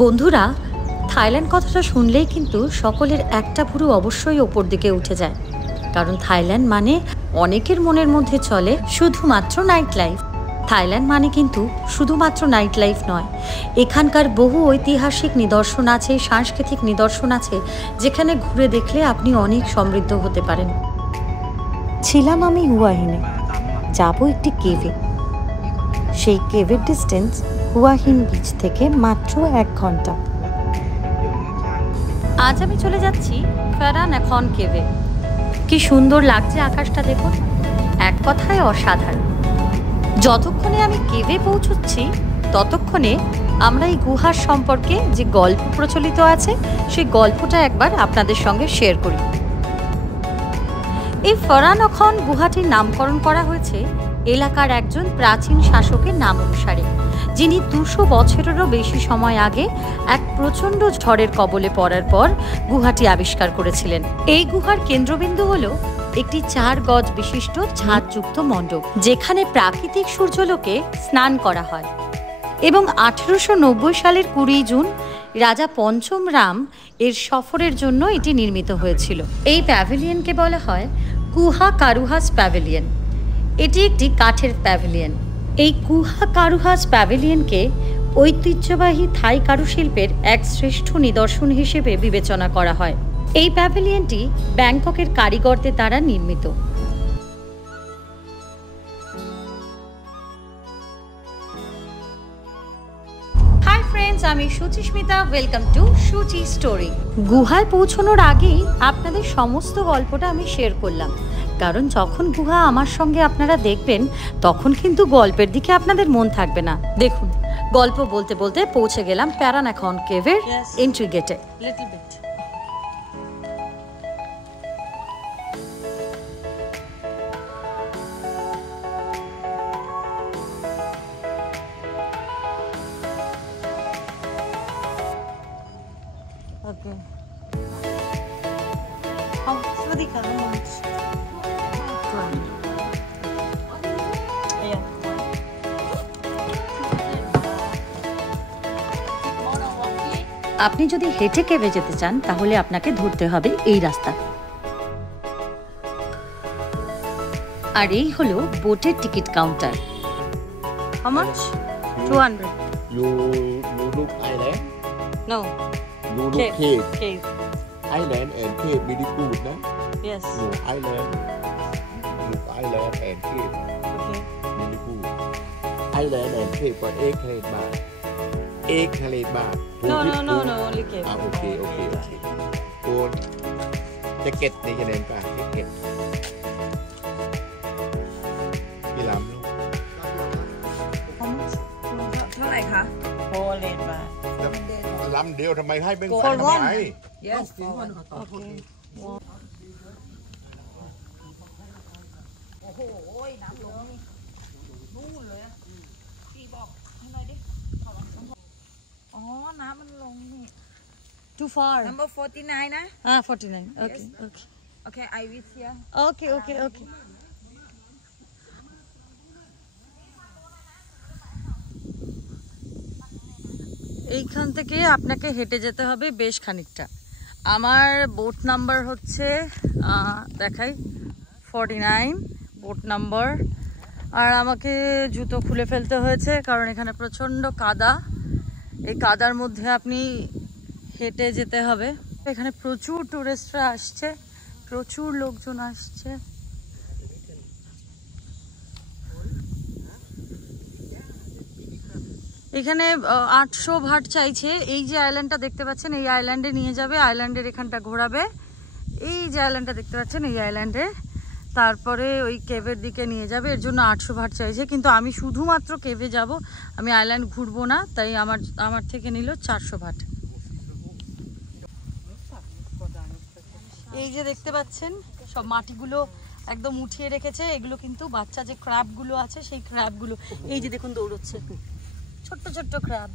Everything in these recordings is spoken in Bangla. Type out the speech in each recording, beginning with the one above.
বন্ধুরা, থাইল্যান্ড কথাটা শুনলেই কিন্তু সকলের একটা ভুরু অবশ্যই ওপর দিকে উঠে যায়, কারণ থাইল্যান্ড মানে অনেকের মনের মধ্যে চলে শুধুমাত্র নাইট লাইফ। থাইল্যান্ড মানে কিন্তু শুধুমাত্র নাইট লাইফ নয়, এখানকার বহু ঐতিহাসিক নিদর্শন আছে, সাংস্কৃতিক নিদর্শন আছে, যেখানে ঘুরে দেখলে আপনি অনেক সমৃদ্ধ হতে পারেন। ছিলাম আমি হুয়া হিনে, যাবো একটি কেভে। সেই কেভের ডিস্টেন্স হুয়া হিন বিচ থেকে মাত্র 1 ঘন্টা। আজ আমি চলে যাচ্ছি ফারানাখন কেভে। কি সুন্দর লাগছে আকাশটা দেখুন, এক কথায় অসাধারণ। যতক্ষণে আমি কেভে পৌঁছচ্ছি ততক্ষণে আমরা এই গুহার সম্পর্কে যে গল্প প্রচলিত আছে সেই গল্পটা একবার আপনাদের সঙ্গে শেয়ার করি। এই ফারানাখন গুহাটির নামকরণ করা হয়েছে এলাকার একজন প্রাচীন শাসকের নাম অনুসারে, যিনি 200 বছরেরও বেশি সময় আগে এক প্রচণ্ড ঝড়ের কবলে পড়ার পর গুহাটি আবিষ্কার করেছিলেন। এই গুহার কেন্দ্রবিন্দু হলো একটি 4 গজ বিশিষ্ট ছাদযুক্ত মণ্ডপ, যেখানে প্রাকৃতিক সূর্যালোকে স্নান করা হয়। এবং 1890 সালের 20 জুন রাজা পঞ্চম রাম এর সফরের জন্য এটি নির্মিত হয়েছিল। এই প্যাভিলিয়নকে বলা হয় কুহা কারুহাস প্যাভিলিয়ন। এটি একটি কাঠের প্যাভিলিয়ন। এই কুহা কারুহাস প্যাভিলিয়নকে ঐতিহ্যবাহী থাই কারুশিল্পের এক শ্রেষ্ঠ নিদর্শন হিসেবে বিবেচনা করা হয়। এই প্যাভিলিয়নটি ব্যাংককের কারিগরদের দ্বারা নির্মিত। হাই ফ্রেন্ডস, আমি Suchismita, welcome to Suchi story. গুহায় পৌঁছানোর আগেই আপনাদের সমস্ত গল্পটা আমি শেয়ার করলাম, কারণ যখন গুহা আমার সঙ্গে আপনারা দেখবেন তখন কিন্তু গল্পের দিকে আপনাদের মন থাকবে না। দেখুন, গল্প বলতে বলতে পৌঁছে গেলাম ফারানাখন কেভের এন্ট্রি গেটে। Okay. আপনি যদি হেঁটে কেভে যেতে চান তাহলে আপনাকে ধরতে হবে এই রাস্তা। আর এই হলো বোটের ticket counter. How much? 200. You look island? No. You look cave. Cave. Island and cave very good, na? Yes. No, island. Look island and cave Okay. very good. Island and cave for 8 baht. 8 baht. No, only cave. Okay. Phone. Jacket นี่จะเดินป่ะ jacket พี่ล้ำลูก เท่าไหร่คะ4 บาท ล้ำเดียวทำไมให้เป็น For แสนทำ one? ไม Yes. Okay. โอ้โหน้ำลงนู่นเลยพี่บอกให้หน่อยดิอ๋อน้ำมันลงนี่ Too far. number 49 นะ 49. Okay. Yes. Okay. Okay I will here Okay. এইখান থেকে আপনাকে হেঁটে যেতে হবে বেশ খানিকটা। আমার বোট নাম্বার হচ্ছে দেখাই 49 বোট নাম্বার। আর আমাকে জুতো খুলে ফেলতে হয়েছে কারণ এখানে প্রচণ্ড কাদা। এই কাদার মধ্যে আপনি হেঁটে যেতে হবে। এখানে প্রচুর টুরিস্টরা আসছে, প্রচুর লোকজন আসছে। এখানে 800 ভাট চাইছে। এই যে আইল্যান্ডটা দেখতে পাচ্ছেন এই আইল্যান্ডে নিয়ে যাবে, আইল্যান্ডের এখানটা ঘোরাবে। এই যে আইল্যান্ডটা দেখতে পাচ্ছেন এই আইল্যান্ডে, তারপরে ওই কেভের দিকে নিয়ে যাবে। এর জন্য 800 ভাট চাইছে, কিন্তু আমি শুধুমাত্র কেভে যাব, আমি আইল্যান্ড ঘুরবো না, তাই আমার থেকে নিল 400 ভাট। এই যে দেখতে পাচ্ছেন সব মাটিগুলো একদম উঠিয়ে রেখেছে, এগুলো কিন্তু বাচ্চা যে ক্র্যাবগুলো আছে সেই ক্র্যাবগুলো। এই যে দেখুন দৌড়চ্ছে ছোট্ট ছোট্ট ক্র্যাব।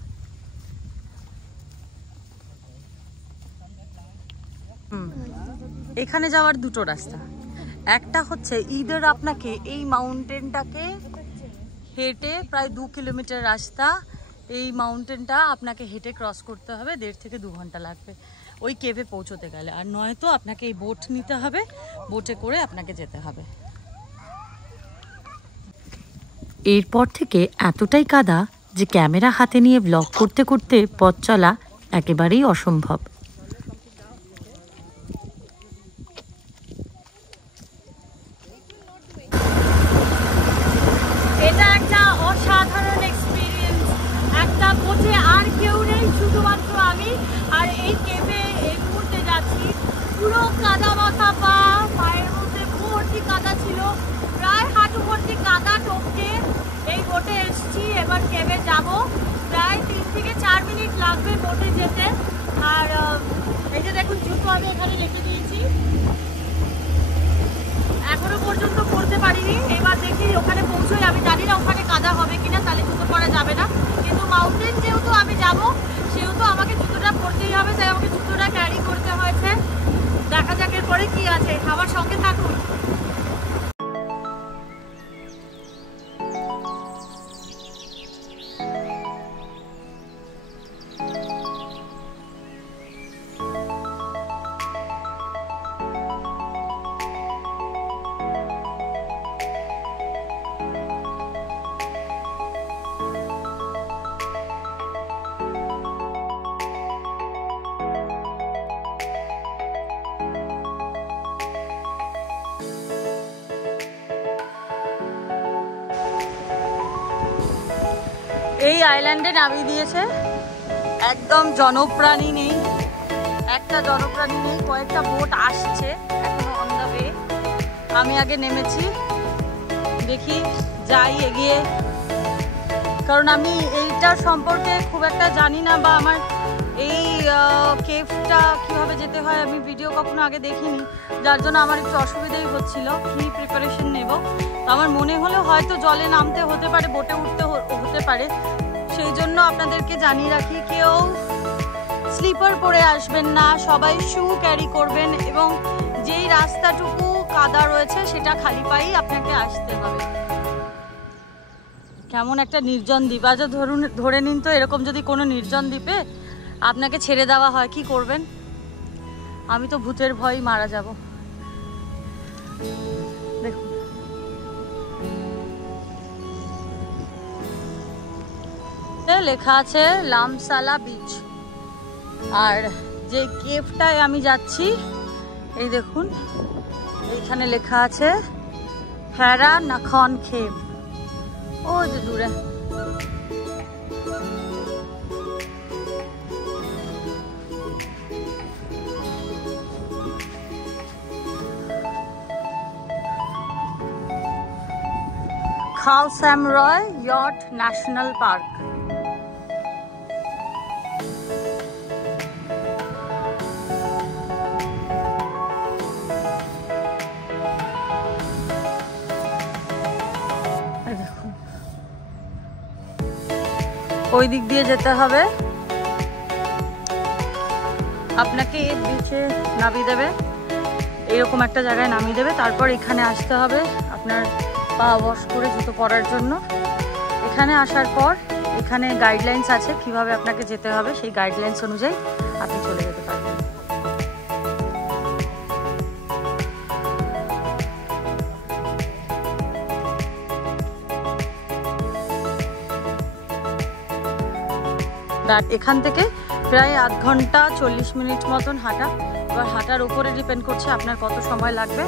এখানে যাওয়ার দুটো রাস্তা, একটা হচ্ছে ইদার আপনাকে এই মাউন্টেনটাকে হেঁটে প্রায় 2 কিলোমিটার রাস্তা এই মাউন্টেনটা আপনাকে হেঁটে ক্রস করতে হবে, 1.5 থেকে 2 ঘন্টা লাগবে ওই কেভে পৌঁছতে গেলে। আর নয়তো আপনাকে এই বোট নিতে হবে, বোটে করে আপনাকে যেতে হবে। এরপর থেকে এতটাই কাদা যে ক্যামেরা হাতে নিয়ে ব্লগ করতে করতে পথ চলা একেবারেই অসম্ভব। এটা একটা অসাধারণ এক্সপিরিয়েন্স। একটা বোটে আর কেউ নেই, শুধুমাত্র আমি আর এই কেভে এই মুহূর্তে যাচ্ছি। পুরো কাদা মাখা পা, পায়ের মধ্যে ভর্তি কাদা ছিল, প্রায় হাঁটু ভর্তি কাদা টপকে এই বোটে এসেছি। এবার কেভে যাব, প্রায় 3 থেকে 4 মিনিট লাগবে বোটে যেতে। আর এই যে দেখুন জুতো আমি এখানে রেখে দিয়েছি, এখনো পর্যন্ত পড়তে পারিনি। এবার দেখি ওখানে পৌঁছোই, আমি জানি না ওখানে কাদা হবে কিনা, তাহলে জুতো পরা যাবে না। কিন্তু মাউন্টেন যেহেতু আমি যাব, সেহেতু আমাকে জুতোটা পরতেই হবে, তাই আমাকে জুতোটা ক্যারি করতে হয়েছে। দেখা যাক এরপরে কি আছে, আমার সঙ্গে থাকুন। এই আইল্যান্ডে নামিয়ে দিয়েছে, একদম জনপ্রাণী নেই, একটা জনপ্রাণী নেই। কয়েকটা বোট আসছে এখনো অন দ্য ওয়ে। আমি আগে নেমেছি, দেখি যাই এগিয়ে, কারণ আমি এইটার সম্পর্কে খুব একটা জানি না, বা আমার এই কেভটা কীভাবে যেতে হয় আমি ভিডিও কখনো আগে দেখিনি, যার জন্য আমার একটু অসুবিধাই হচ্ছিল কী প্রিপারেশন নেব। তো আমার মনে হলো হয়তো জলে নামতে হতে পারে, বোটে উঠতে হতে পারে, সেই জন্য আপনাদেরকে জানিয়ে রাখি কেউ স্লিপার পরে আসবেন না, সবাই শু ক্যারি করবেন, এবং যেই রাস্তাটুকু কাদা রয়েছে সেটা খালি পায়েই আপনাকে আসতে হবে। কেমন একটা নির্জন দ্বীপ। আজ ধরে নিন তো এরকম যদি কোনো নির্জন দ্বীপে আপনাকে ছেড়ে দেওয়া হয়, কি করবেন? আমি তো ভূতের ভয়ই মারা যাব। দেখুন লেখা আছে লামসালা বিচ, আর যে কেভটায় আমি যাচ্ছি এই দেখুন এইখানে লেখা আছে ফ্যারা নাখন কেভ, ও যে দূরে। খাও স্যাম রয় ইয়ট ন্যাশনাল পার্ক। ওই দিক দিয়ে যেতে হবে, আপনাকে এই বিচে নামিয়ে দেবে, এরকম একটা জায়গায় নামিয়ে দেবে। তারপর এখানে আসতে হবে আপনার পা ওয়াশ করে জুতো পরার জন্য। এখানে আসার পর এখানে গাইডলাইন্স আছে কিভাবে আপনাকে যেতে হবে, সেই গাইডলাইন্স অনুযায়ী আপনি চলে যেতে পারবেন। এখান থেকে প্রায় আধ ঘন্টা 40 মিনিট মতন হাঁটা। এবার হাঁটার উপরে ডিপেন্ড করছে আপনার কত সময় লাগবে।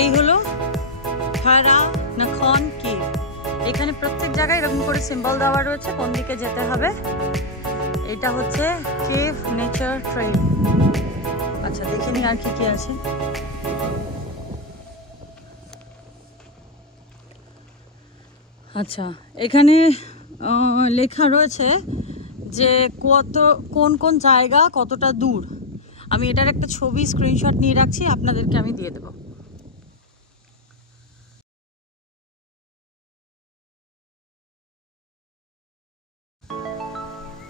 এই হলো ফ্যারা নাখন কেভ। এখানে প্রত্যেক জায়গায় এরকম করে সিম্বল দেওয়া রয়েছে কোন দিকে যেতে হবে। এটা হচ্ছে কেভ নেচার ট্রেল। আচ্ছা দেখে নিন আর কি কি আছে। আচ্ছা এখানে লেখা রয়েছে যে কোন কোন জায়গা কতটা দূর। আমি এটার একটা ছবি স্ক্রিনশট নিয়ে রাখছি, আপনাদেরকে আমি দিয়ে দেব।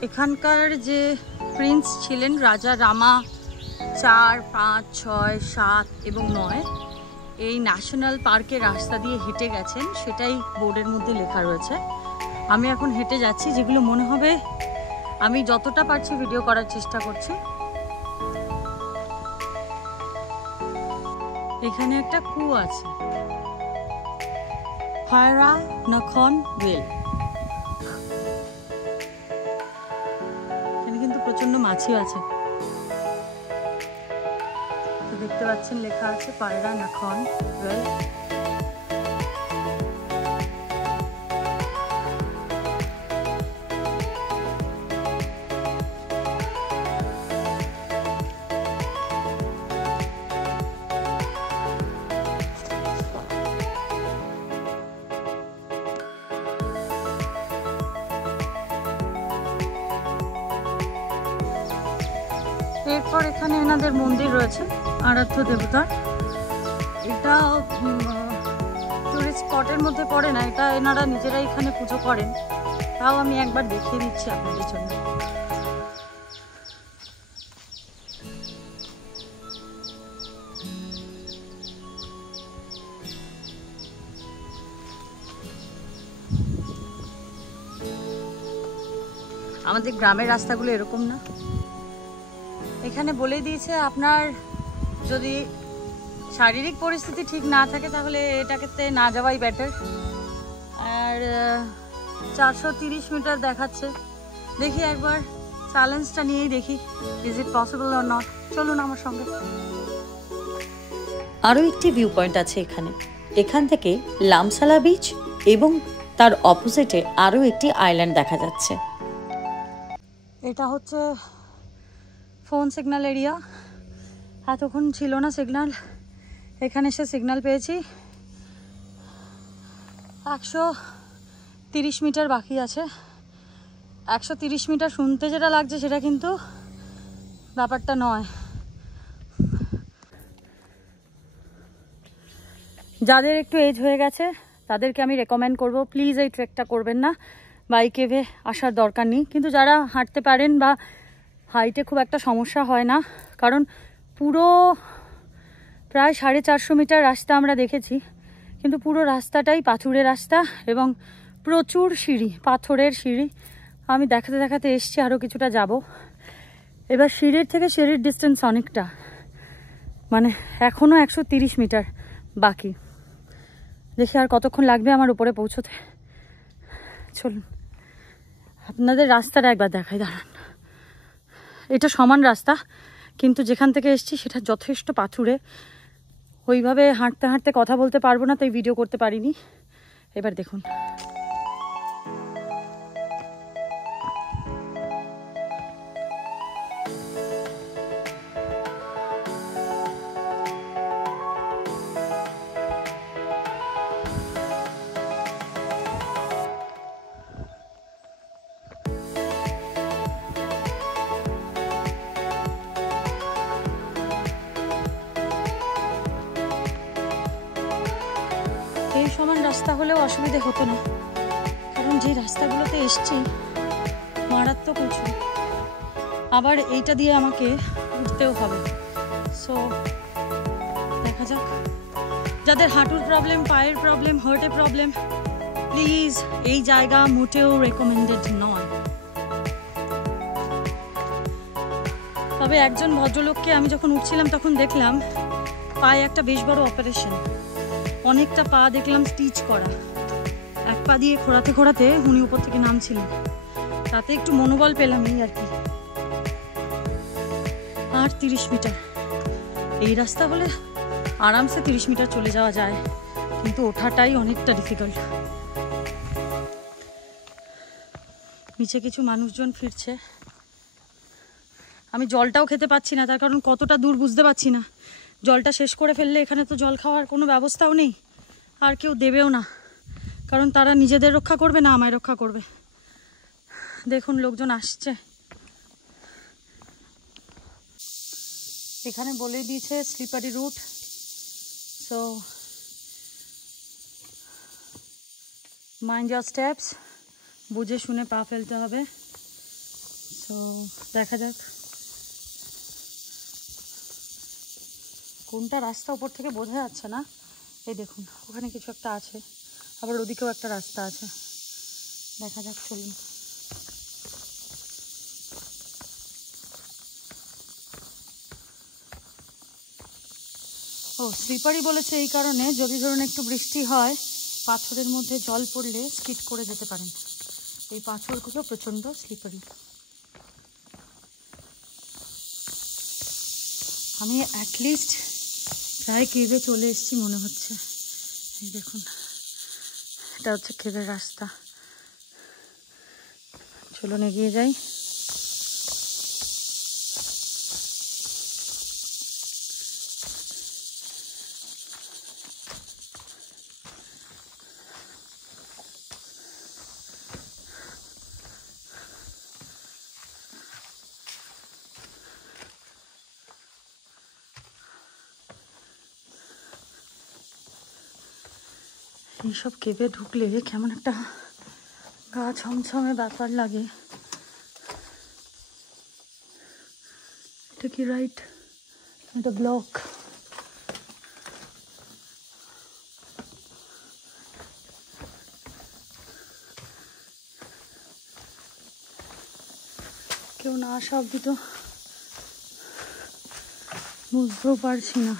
এখানকার যে প্রিন্স ছিলেন রাজা রামা 4, 5, 6, 7 এবং 9, এই ন্যাশনাল পার্কের রাস্তা দিয়ে হেঁটে গেছেন সেটাই বোর্ডের মধ্যে লেখা রয়েছে। আমি এখন হেঁটে যাচ্ছি, যেগুলো মনে হবে আমি যতটা পারছি ভিডিও করার চেষ্টা করছি। এখানে একটা কুয়ো আছে, ফায়রা নাখন ওয়েল। এখানে কিন্তু প্রচন্ড মাছিও আছে, দেখতে পাচ্ছেন লেখা আছে ফায়রা নাখন ওয়েল। এরপর এখানে এনাদের মন্দির রয়েছে আরাধ্য দেবতার। এটা টুরিস্ট স্পটের মধ্যে পড়ে না, এটা এনারা নিজেরা এখানে পুজো করেন। তাও আমি একবার দেখিয়ে দিচ্ছি আপনাদের জন্য। আমাদের গ্রামের রাস্তাগুলো এরকম না। এখানে বলে দিয়েছে আপনার যদি শারীরিক পরিস্থিতি ঠিক না থাকে তাহলে এটাকে না যাওয়াই বেটার। আর 430 মিটার দেখাচ্ছে। দেখি একবার চ্যালেঞ্জটা নিয়েই দেখি, is it possible or not. চলুন আমার সঙ্গে। আরও একটি ভিউ পয়েন্ট আছে এখানে। এখান থেকে লামসালা বিচ এবং তার অপোজিটে আরও একটি আইল্যান্ড দেখা যাচ্ছে। এটা হচ্ছে ফোন সিগন্যাল এরিয়া। এতক্ষণ ছিল না সিগন্যাল, এখানে এসে সিগন্যাল পেয়েছি। 130 মিটার বাকি আছে। 130 মিটার শুনতে যেটা লাগছে সেটা কিন্তু ব্যাপারটা নয়। যাদের একটু এজ হয়ে গেছে তাদেরকে আমি রেকমেন্ড করব, প্লিজ এই ট্রেকটা করবেন না। বাইকে আসার দরকার নেই। কিন্তু যারা হাঁটতে পারেন বা হাইটে খুব একটা সমস্যা হয় না, কারণ পুরো প্রায় 450 মিটার রাস্তা আমরা দেখেছি, কিন্তু পুরো রাস্তাটাই পাথুরের রাস্তা এবং প্রচুর সিঁড়ি, পাথরের সিঁড়ি। আমি দেখাতে দেখাতে এসছি, আরও কিছুটা যাব। এবার সিঁড়ির থেকে সিঁড়ির ডিস্টেন্স অনেকটা, মানে এখনও 130 মিটার বাকি। দেখি আর কতক্ষণ লাগবে আমার উপরে পৌঁছতে। চলুন আপনাদের রাস্তাটা একবার দেখাই, দাঁড়ান। এটা সমান রাস্তা, কিন্তু যেখান থেকে এসছি সেটা যথেষ্ট পাথুরে। ওইভাবে হাঁটতে হাঁটতে কথা বলতে পারবো না, তাই ভিডিও করতে পারিনি। এবার দেখুন। এই সমান রাস্তা হলেও অসুবিধে হতো না, কারণ যে রাস্তাগুলোতে এসছি মারাত্মক উঁচু। আবার এইটা দিয়ে আমাকে উঠতেও হবে। সো দেখা যাক। যাদের হাঁটুর প্রবলেম, পায়ের প্রবলেম, হার্টের প্রবলেম, প্লিজ এই জায়গা মোটেও রেকমেন্ডেড নয়। তবে একজন ভদ্রলোককে আমি যখন উঠছিলাম তখন দেখলাম পায়ে একটা বেশ বড় অপারেশন, অনেকটা পা দেখলাম স্টিচ করা। এক পা দিয়ে খোঁড়াতে খোঁড়াতে উনি উপর থেকে নামছিলেন, তাতে একটু মনোবল পেলাম, এই আর কি। আর 30 মিটার এই রাস্তা হলে আরামসে 30 মিটার চলে যাওয়া যায়, কিন্তু ওঠাটাই অনেকটা ডিফিকাল্ট। নিচে কিছু মানুষজন ফিরছে। আমি জলটাও খেতে পাচ্ছি না, তার কারণ কতটা দূর বুঝতে পারছি না। জলটা শেষ করে ফেললে এখানে তো জল খাওয়ার কোনো ব্যবস্থাও নেই, আর কেউ দেবেও না, কারণ তারা নিজেদের রক্ষা করবে না আমায় রক্ষা করবে। দেখুন লোকজন আসছে। এখানে বলে দিয়েছে slippery route, so mind your steps, বুঝে শুনে পা ফেলতে হবে। সো দেখা যাক কোনটা রাস্তা, উপর থেকে বোঝা যাচ্ছে না। এই দেখুন ওখানে কিছু একটা আছে, আবার ওদিকেও একটা রাস্তা আছে, দেখা যাক চলুন। ও স্লিপারি বলেছে এই কারণে, যদি ধরুন একটু বৃষ্টি হয় পাথরের মধ্যে জল পড়লে স্কিড করে যেতে পারেন। এই পাথরগুলো প্রচণ্ড স্লিপারি। আমি অ্যাটলিস্ট প্রায় কেভে চলে এসেছি মনে হচ্ছে। এই দেখুন এটা হচ্ছে কেভের রাস্তা, চলুন এগিয়ে যাই। এইসব কেভে ঢুকলে কেমন একটা গা ছমছমে ব্যাপার লাগে। এটা কি রাইট? এটা ব্লক। কেউ না আসা অব্দি তো বুঝতেও পারছি না।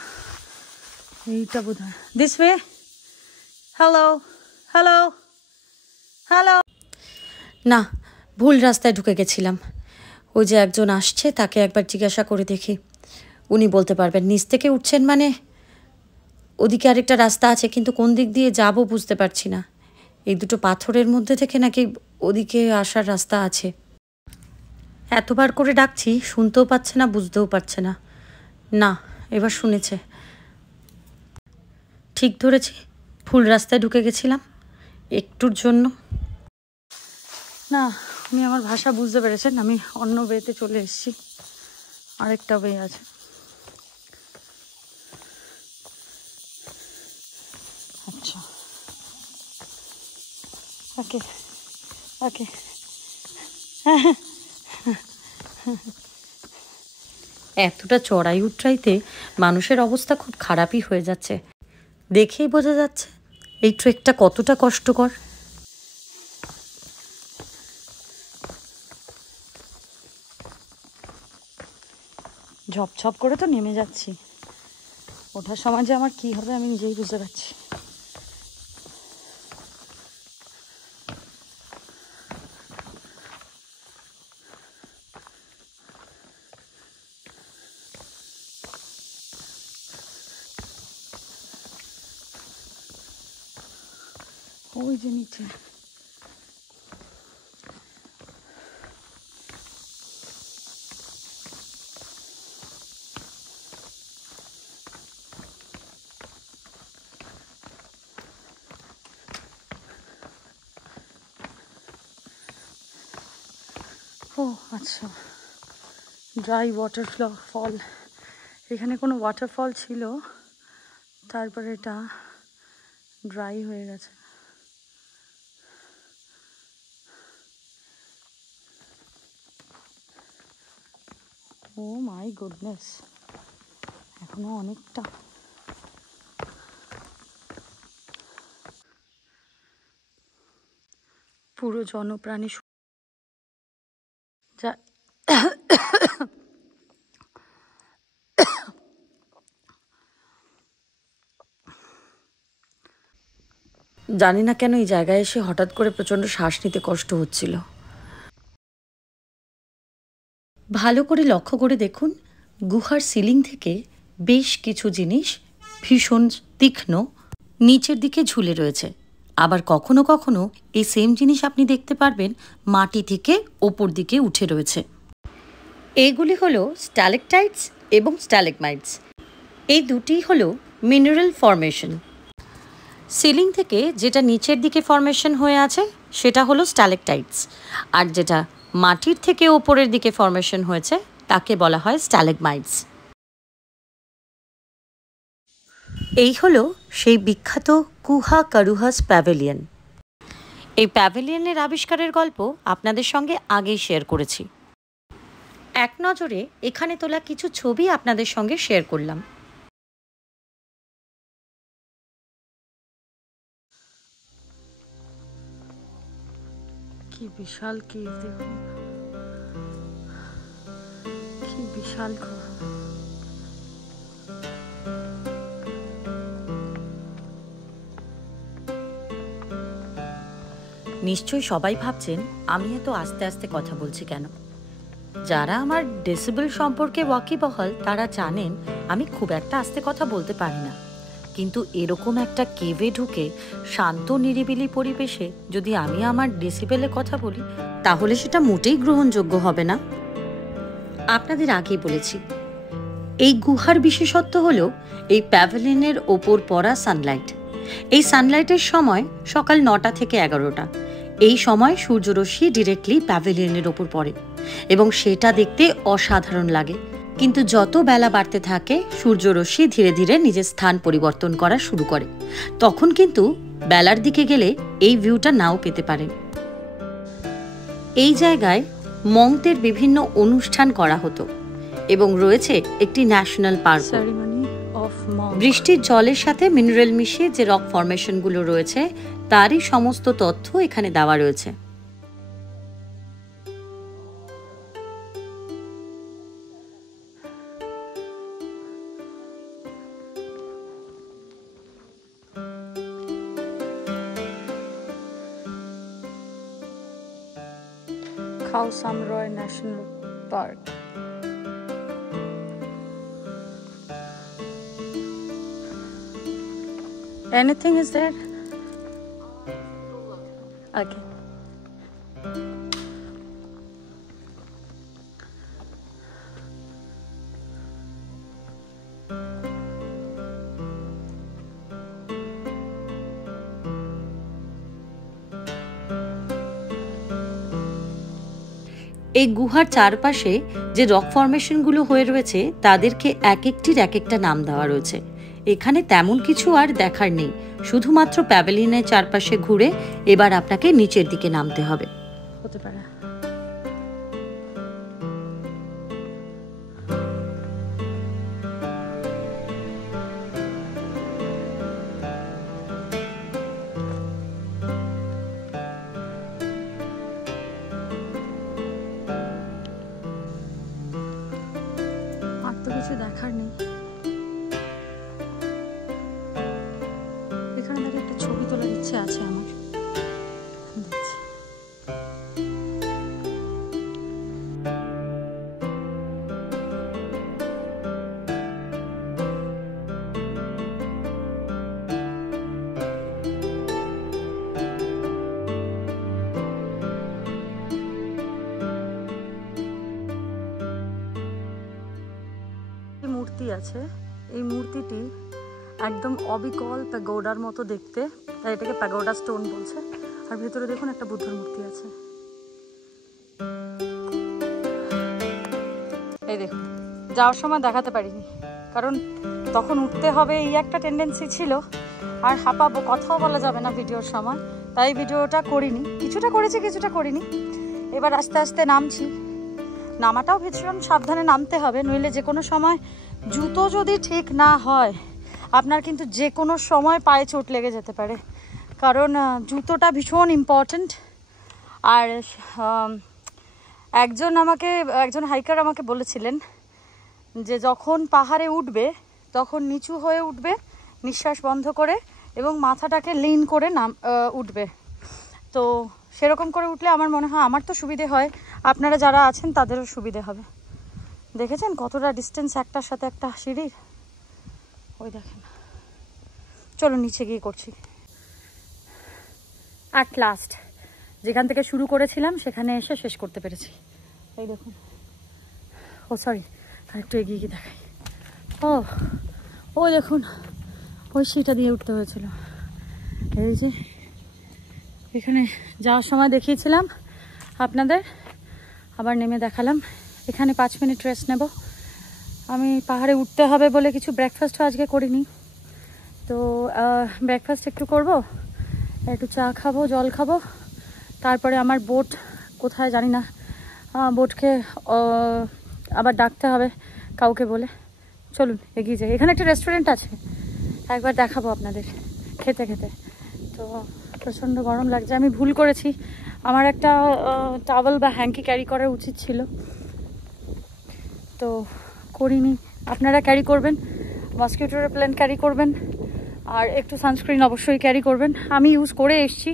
এইটা বোধ হয় this way. Hello hello hello, না ভুল রাস্তায় ঢুকে গেছিলাম। ওই যে একজন আসছে তাকে একবার জিজ্ঞাসা করে দেখি, উনি বলতে পারবেন। নিচ থেকে উঠছেন মানে ওদিকে আরেকটা রাস্তা আছে, কিন্তু কোন দিক দিয়ে যাব বুঝতে পারছি না। এই দুটো পাথরের মধ্যে থেকে নাকি ওদিকে আসার রাস্তা আছে। এতবার করে ডাকছি, শুনতেও পাচ্ছে না, বুঝতেও পারছে না। না এবার শুনেছে, ঠিক ধরেছি, ভুল রাস্তায় ঢুকে গেছিলাম একটুর জন্য। না উনি আমার ভাষা বুঝতে পেরেছেন, আমি অন্য ওয়েতে চলে এসেছি, আরেকটা ওয়ে আছে। আচ্ছা ওকে ওকে। এতটা চড়াই উতরাইতে মানুষের অবস্থা খুব খারাপই হয়ে যাচ্ছে, দেখেই বোঝা যাচ্ছে এই ট্রেকটা কতটা কষ্টকর। ঝপঝপ করে তো নেমে যাচ্ছি, ওঠার সময় যে আমার কি হবে আমি নিজেই বুঝতে পারছি। ওই যে নিচে ও আচ্ছা, ড্রাই ওয়াটার ফল। এখানে কোনো ওয়াটারফল ছিল, তারপরে এটা ড্রাই হয়ে গেছে। ও মাই গুডনেস, এখনো অনেকটা। পুরো জনপ্রাণী যা জানি না কেন এই জায়গায় এসে হঠাৎ করে প্রচণ্ড শ্বাস নিতে কষ্ট হচ্ছিল। ভালো করে লক্ষ্য করে দেখুন, গুহার সিলিং থেকে বেশ কিছু জিনিস ভীষণ তীক্ষ্ণ নিচের দিকে ঝুলে রয়েছে। আবার কখনো কখনো এই সেম জিনিস আপনি দেখতে পারবেন মাটি থেকে ওপর দিকে উঠে রয়েছে। এইগুলি হলো স্ট্যালেকটাইটস এবং স্ট্যালেগমাইটস। এই দুটি হলো মিনারেল ফর্মেশন। সিলিং থেকে যেটা নিচের দিকে ফর্মেশন হয়ে আছে সেটা হলো স্ট্যালেকটাইটস, আর যেটা মাটির থেকে ওপরের দিকে ফর্মেশন হয়েছে তাকে বলা হয় স্ট্যালেগমাইটস। এই হলো সেই বিখ্যাত কুহা কারুহাস প্যাভিলিয়ন। এই প্যাভিলিয়নের আবিষ্কারের গল্প আপনাদের সঙ্গে আগেই শেয়ার করেছি। এক নজরে এখানে তোলা কিছু ছবি আপনাদের সঙ্গে শেয়ার করলাম। কি বিশাল কেভ, দেখুন কি বিশাল ঘর। নিশ্চয়ই সবাই ভাবছেন আমি এত আস্তে আস্তে কথা বলছি কেন। যারা আমার ডেসিবেল সম্পর্কে ওয়াকিবহাল তারা জানেন আমি খুব একটা আস্তে কথা বলতে পারি না, কিন্তু এরকম একটা কেভে ঢুকে শান্ত নিরিবিলি পরিবেশে যদি আমি আমার ডেসিবেলে কথা বলি তাহলে সেটা মোটেই গ্রহণযোগ্য হবে না। আপনাদের আগেই বলেছি এই গুহার বিশেষত্ব হলো এই প্যাভিলিয়নের ওপর পড়া সানলাইট। এই সানলাইটের সময় সকাল 9টা থেকে 11টা। এই সময় সূর্যরশ্মি ডিরেক্টলি প্যাভিলিয়নের ওপর পড়ে এবং সেটা দেখতে অসাধারণ লাগে। কিন্তু যত বেলা বাড়তে থাকে সূর্যরশ্মি ধীরে ধীরে নিজের স্থান পরিবর্তন করা শুরু করে। তখন কিন্তু বেলার দিকে গেলে এই ভিউটা নাও পেতে পারেন। এই জায়গায় মঙ্কদের বিভিন্ন অনুষ্ঠান করা হতো এবং রয়েছে একটি ন্যাশনাল পার্ক। বৃষ্টির জলের সাথে মিনারেল মিশিয়ে যে রক ফরমেশনগুলো রয়েছে তারই সমস্ত তথ্য এখানে দেওয়া রয়েছে। Khao Sam Roy National Park. Anything is there? Okay. এই গুহার চারপাশে যে রক ফরমেশনগুলো হয়ে রয়েছে তাদেরকে এক একটির এক একটা নাম দেওয়া রয়েছে। এখানে তেমন কিছু আর দেখার নেই, শুধুমাত্র প্যাভিলিয়নের চারপাশে ঘুরে এবার আপনাকে নিচের দিকে নামতে হবে। হতে পারে কিছু দেখার নেই। এখানে দাঁড়িয়ে একটা ছবি তোলার ইচ্ছে আছে আমার। মূর্তি আছে, এই মূর্তিটি একদম অবিকল প্যাগোডার মতো দেখতে, তাই এটাকে প্যাগোডা স্টোন বলছে। আর ভেতরে দেখুন একটা বুদ্ধর মূর্তি আছে। এই দেখুন, যাওয়ার সময় দেখাতে পারিনি কারণ তখন উঠতে হবে এই একটা টেন্ডেন্সি ছিল, আর হাঁপাবো, কথাও বলা যাবে না ভিডিওর সময়, তাই ভিডিওটা করিনি। কিছুটা করেছি কিছুটা করিনি। এবার আস্তে আস্তে নামছি। নামাটাও ভীষণ সাবধানে নামতে হবে, নইলে যে কোনো সময় জুতো যদি ঠিক না হয় আপনার কিন্তু যে কোনো সময় পায়ে চোট লেগে যেতে পারে, কারণ জুতোটা ভীষণ ইম্পর্ট্যান্ট। আর একজন হাইকার আমাকে বলেছিলেন যে যখন পাহাড়ে উঠবে তখন নিচু হয়ে উঠবে, নিঃশ্বাস বন্ধ করে, এবং মাথাটাকে লিন করে উঠবে। তো সেরকম করে উঠলে আমার মনে হয় আমার তো সুবিধে হয়, আপনারা যারা আছেন তাদেরও সুবিধে হবে। দেখেছেন কতটা ডিস্টেন্স একটার সাথে একটা সিঁড়ির? ওই দেখেন। চলো নিচে গিয়ে করছি। অ্যাট লাস্ট যেখান থেকে শুরু করেছিলাম সেখানে এসে শেষ করতে পেরেছি। এই দেখুন। ও সরি, আরেকটু এগিয়ে গিয়ে দেখাই। ওই দেখুন, ওই সিঁড়িটা দিয়ে উঠতে হয়েছিল। এই যে এখানে যাওয়ার সময় দেখিয়েছিলাম আপনাদের, আবার নেমে দেখালাম। এখানে 5 মিনিট রেস্ট নেব। আমি পাহাড়ে উঠতে হবে বলে কিছু ব্রেকফাস্টও আজকে করিনি, তো ব্রেকফাস্ট একটু করব, একটু চা খাবো, জল খাবো, তারপরে আমার বোট কোথায় জানি না, বোটকে আবার ডাকতে হবে কাউকে বলে। চলুন এগিয়ে যাই। এখানে একটা রেস্টুরেন্ট আছে, একবার দেখাবো আপনাদের খেতে খেতে। তো প্রচণ্ড গরম লাগছে, আমি ভুল করেছি আমার একটা টাওয়েল বা হ্যাঙ্কি ক্যারি করা উচিত ছিল, তো করিনি। আপনারা ক্যারি করবেন, মসকিউটো রিপেলেন্ট ক্যারি করবেন, আর একটু সানস্ক্রিন অবশ্যই ক্যারি করবেন। আমি ইউজ করে এসেছি,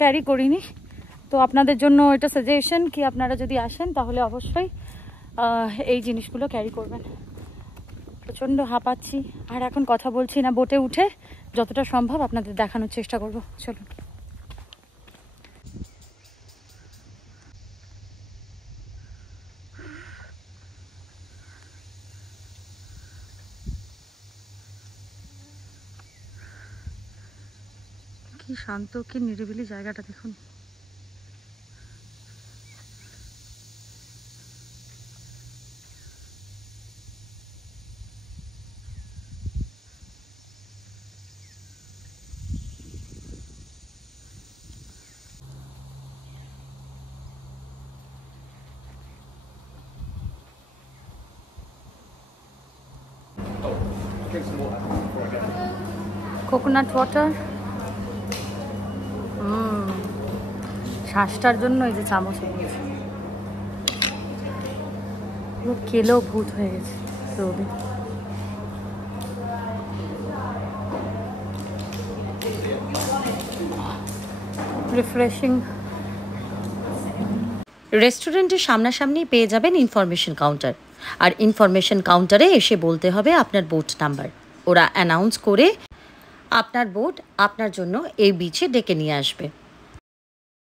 ক্যারি করিনি। তো আপনাদের জন্য এটা সাজেশন কি আপনারা যদি আসেন তাহলে অবশ্যই এই জিনিসগুলো ক্যারি করবেন। প্রচণ্ড হাঁপাচ্ছি, আর এখন কথা বলছি না, বোটে উঠে যতটা সম্ভব আপনাদের দেখানোর চেষ্টা করব। চলুন। কি শান্ত, কি নিরিবিলি জায়গাটা দেখুন। কোকোনাট ওয়াটার, শ্বাসটার জন্য এই যে চামচ নিয়েছি, পুরো কেলো ভূত হয়ে গেছে রোদে। রিফ্রেশিং। রেস্টুরেন্টের সামনাসামনি পেয়ে যাবেন ইনফরমেশন কাউন্টার, আর ইনফরমেশন কাউন্টারে এসে বলতে হবে আপনার বোট নাম্বার। ওরা অ্যানাউন্স করে আপনার বোট আপনার জন্য এই বিচে ডেকে নিয়ে আসবে।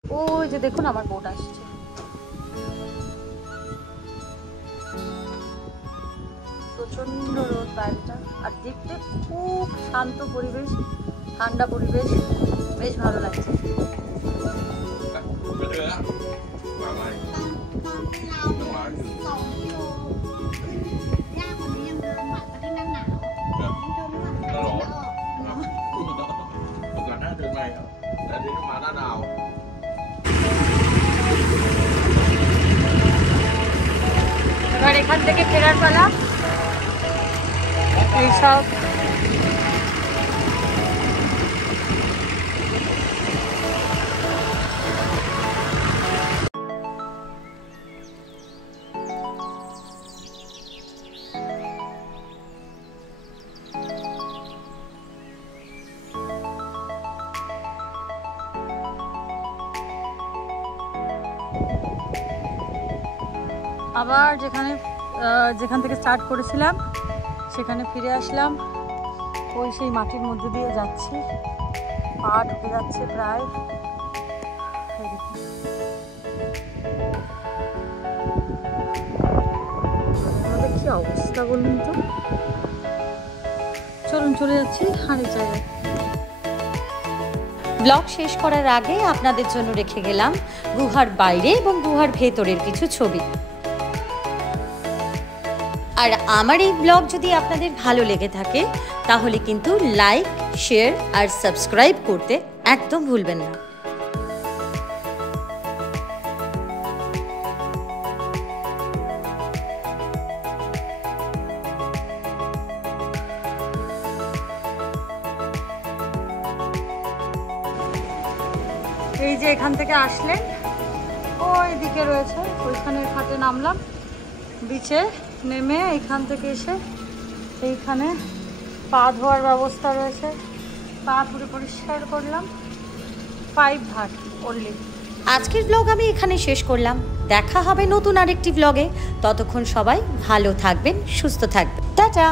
ওই যে দেখুন আমার বোট আসছে। প্রচন্ড রোদ বাইরেটা, আর দেখতে খুব শান্ত পরিবেশ, ঠান্ডা পরিবেশ, বেশ ভালো লাগছে। এবার এখান থেকে ফেরার পালা। এইসব আবার যেখান থেকে স্টার্ট করেছিলাম সেখানে ফিরে আসলাম। ওই সেই মাটির মধ্যে দিয়ে যাচ্ছি, পা ঢুকে যাচ্ছে প্রায়। কি অবস্থা বলুন তো। চলুন চলে যাচ্ছি আরেক জায়গায়। ব্লগ শেষ করার আগে আপনাদের জন্য রেখে গেলাম গুহার বাইরে এবং গুহার ভেতরের কিছু ছবি। আর আমার এই ব্লগ যদি আপনাদের ভালো লেগে থাকে তাহলে কিন্তু লাইক, শেয়ার আর সাবস্ক্রাইব করতে একদম ভুলবেন না। এই যে এখান থেকে আসলেন, ওই দিকে রয়েছে, ওইখানে ঘাটে নামলাম, বিচে নেমে এখান থেকে এসে এইখানে পা ধোয়ার ব্যবস্থা রয়েছে, পা পুরো পরিষ্কার করলাম। 5 ভাট অনলি। আজকের ব্লগ আমি এখানে শেষ করলাম। দেখা হবে নতুন আরেকটি ব্লগে। ততক্ষণ সবাই ভালো থাকবেন, সুস্থ থাকবেন। টাটা।